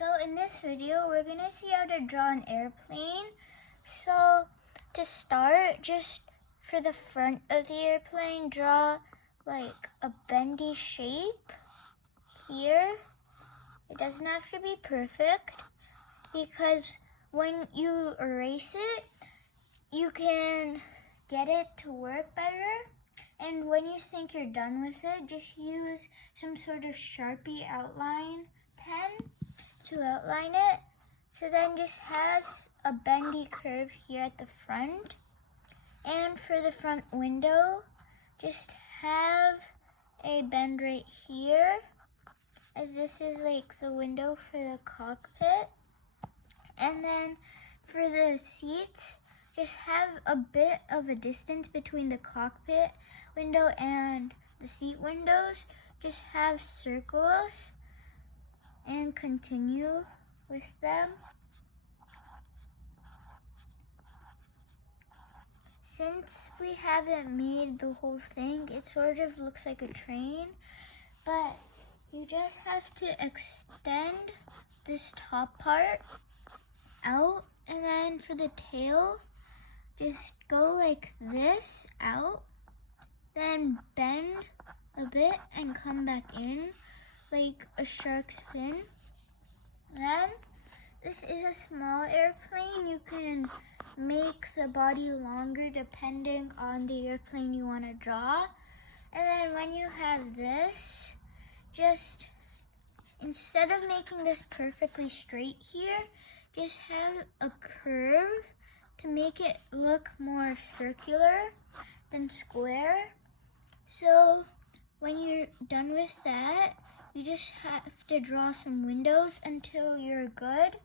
So in this video, we're gonna see how to draw an airplane. So to start, just for the front of the airplane, draw like a bendy shape here. It doesn't have to be perfect because when you erase it, you can get it to work better. And when you think you're done with it, just use some sort of Sharpie outline pen to outline it. So then just have a bendy curve here at the front. And for the front window, just have a bend right here, as this is like the window for the cockpit. And then for the seats, just have a bit of a distance between the cockpit window and the seat windows. Just have circles and continue with them. Since we haven't made the whole thing, it sort of looks like a train, but you just have to extend this top part out, and then for the tail, just go like this out, then bend a bit and come back in like a shark's fin. Then this is a small airplane. You can make the body longer depending on the airplane you want to draw. And then when you have this, just instead of making this perfectly straight here, just have a curve to make it look more circular than square. So when you're done with that, you just have to draw some windows until you're good.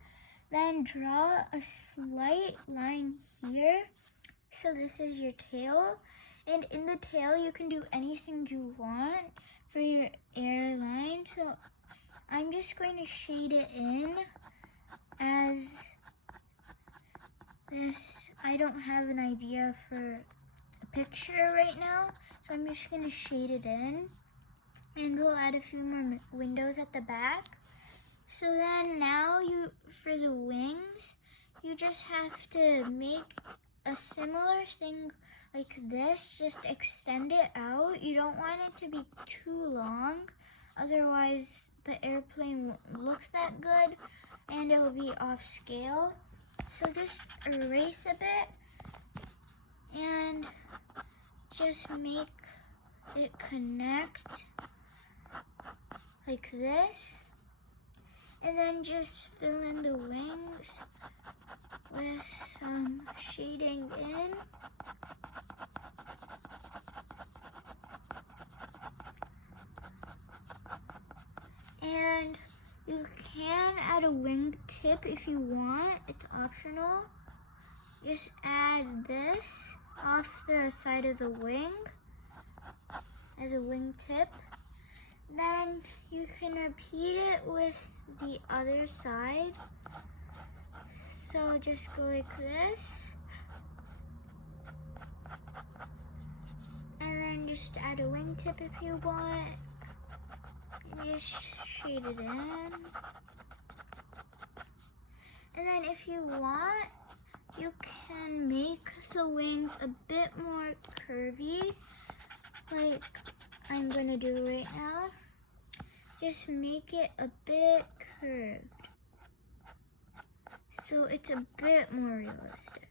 Then draw a slight line here. So this is your tail. And in the tail, you can do anything you want for your airline. So I'm just going to shade it in as this. I don't have an idea for a picture right now, so I'm just going to shade it in. And we'll add a few more windows at the back. So then now for the wings, you just have to make a similar thing like this. Just extend it out. You don't want it to be too long, otherwise the airplane won't look that good and it will be off scale. So just erase a bit and just make it connect like this, and then just fill in the wings with some shading in. And you can add a wing tip if you want, it's optional. Just add this off the side of the wing as a wing tip. Then you can repeat it with the other side. So just go like this. And then just add a wing tip if you want. And just shade it in. And then if you want, you can make the wings a bit more curvy, like I'm gonna do right now. Just make it a bit curved, so it's a bit more realistic.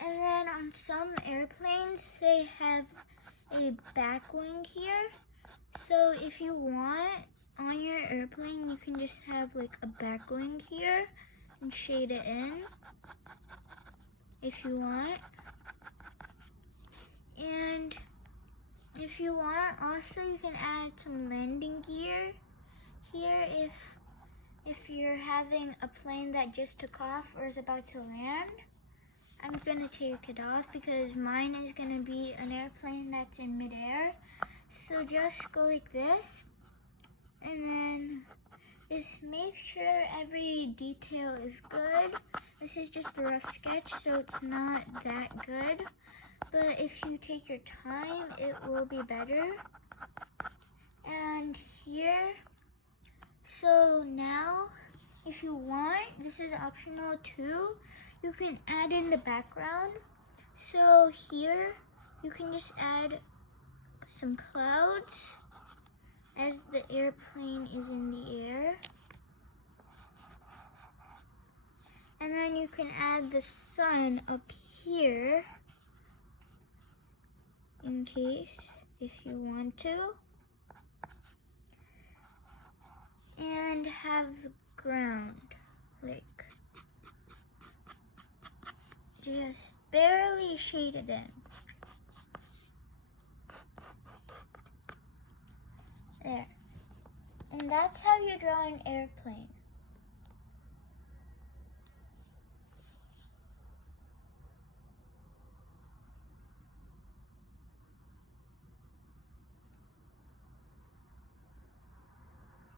And then on some airplanes, they have a back wing here. So if you want, on your airplane, you can just have like a back wing here and shade it in if you want. And if you want, also you can add some landing gear here if you're having a plane that just took off or is about to land. I'm gonna take it off because mine is gonna be an airplane that's in midair. So just go like this, and then just make sure every detail is good. This is just a rough sketch, so it's not that good. But if you take your time, it will be better. And here, So now, if you want, this is optional too, you can add in the background. So here, you can just add some clouds as the airplane is in the air. And then you can add the sun up here in case, if you want to. And have the ground, like, just barely shaded in. There. And that's how you draw an airplane.